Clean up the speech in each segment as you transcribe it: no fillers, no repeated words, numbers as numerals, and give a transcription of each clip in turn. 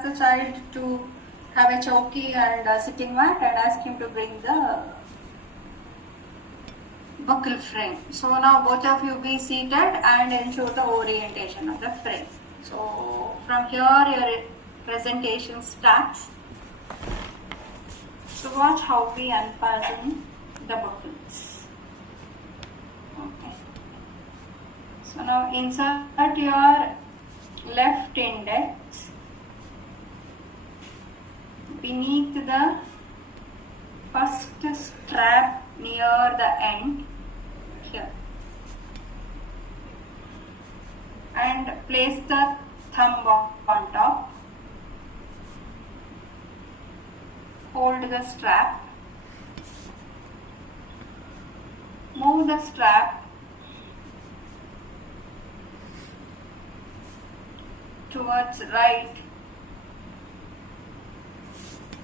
ask the child to have a chowki and a sitting mat and ask him to bring the buckle frame. So now both of you be seated and ensure the orientation of the frame. So from here your presentation starts. So watch how we unfasten the buckles. Okay. So now insert your left index beneath the first strap near the end here, and place the thumb on top. Hold the strap. Move the strap towards right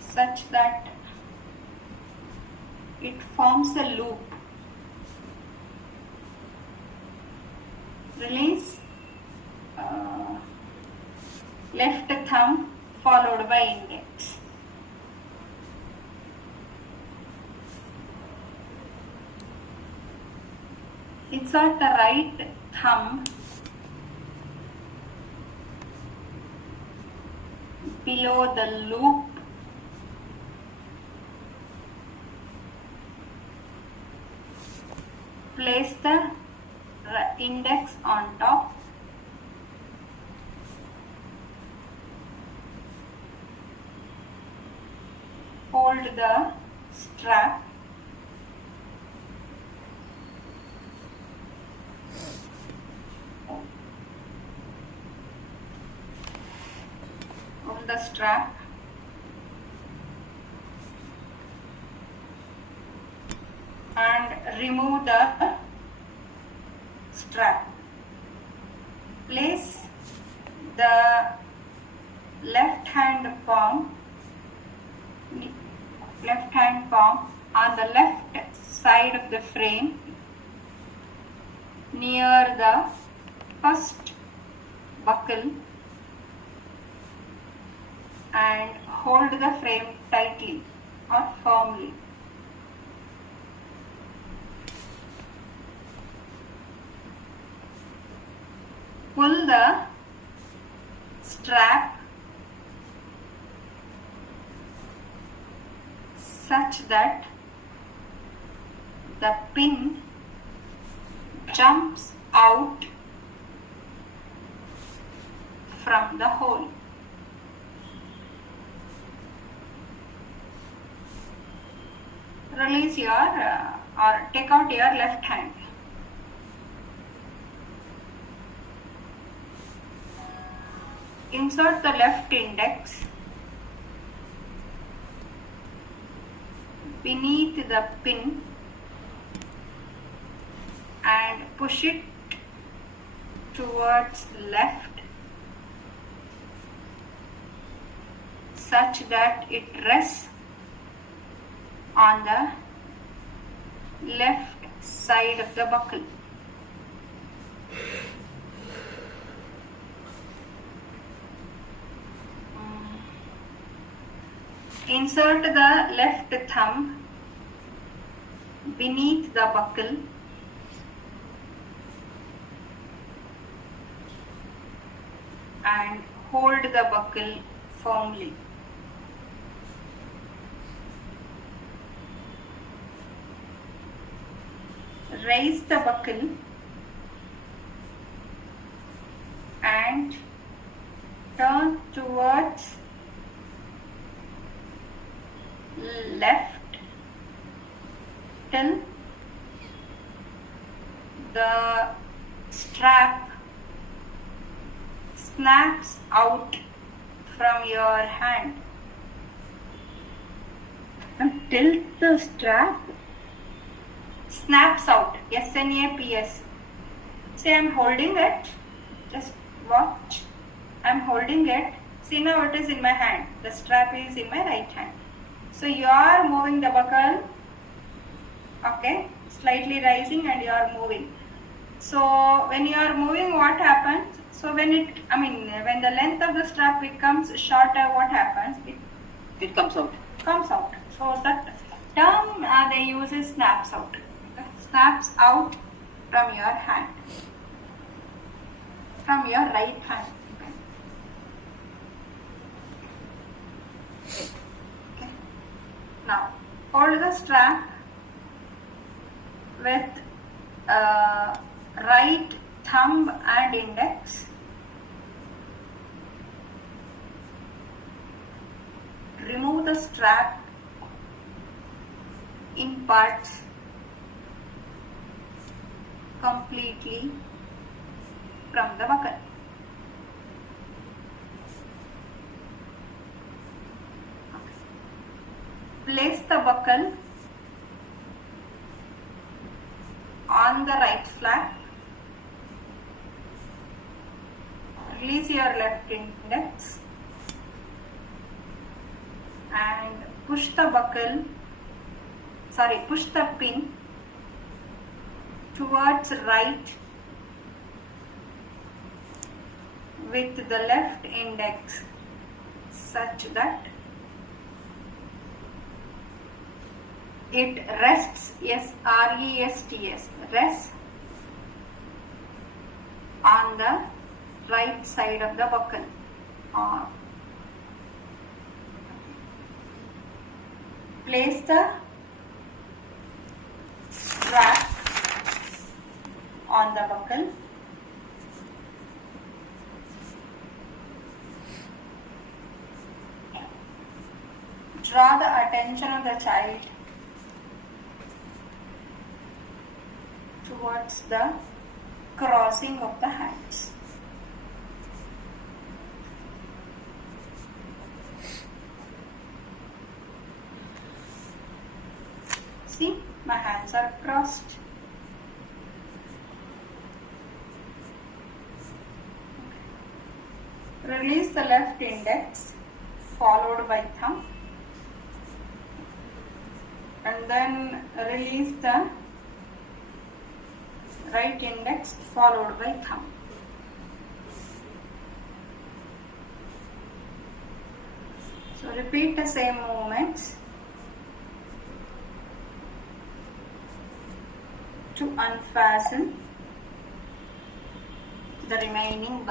such that it forms a loop. Release left thumb followed by index. Insert the right thumb below the loop. Place the index on top. Hold the strap. Hold the strap. And remove the strap. Place the left hand palm on the left side of the frame near the first buckle and hold the frame tightly or firmly. Pull the strap such that the pin jumps out from the hole. Release your or take out your left hand. Insert the left index beneath the pin and push it towards left such that it rests on the left side of the buckle. Insert the left thumb beneath the buckle and hold the buckle firmly. Raise the buckle and turn towards left till the strap snaps out from your hand. And tilt the strap snaps out. S-N-A-P-S. See, I'm holding it. Just watch. I'm holding it. See, now it is in my hand. The strap is in my right hand. So you are moving the buckle, okay, slightly rising and you are moving. So when you are moving, what happens? So when when the length of the strap becomes shorter, what happens? It comes out. Comes out. So that term they use is snaps out. It snaps out from your hand, from your right hand. Okay. Now hold the strap with right thumb and index. Remove the strap in parts completely from the buckle. Place the buckle on the right flap. Release your left index and push the pin towards right with the left index such that it rests, rests, rests on the right side of the buckle. Place the strap on the buckle. Draw the attention of the child towards the crossing of the hands. See, my hands are crossed. Release the left index followed by thumb, and then release the right index followed by thumb. So repeat the same movements to unfasten the remaining buckle.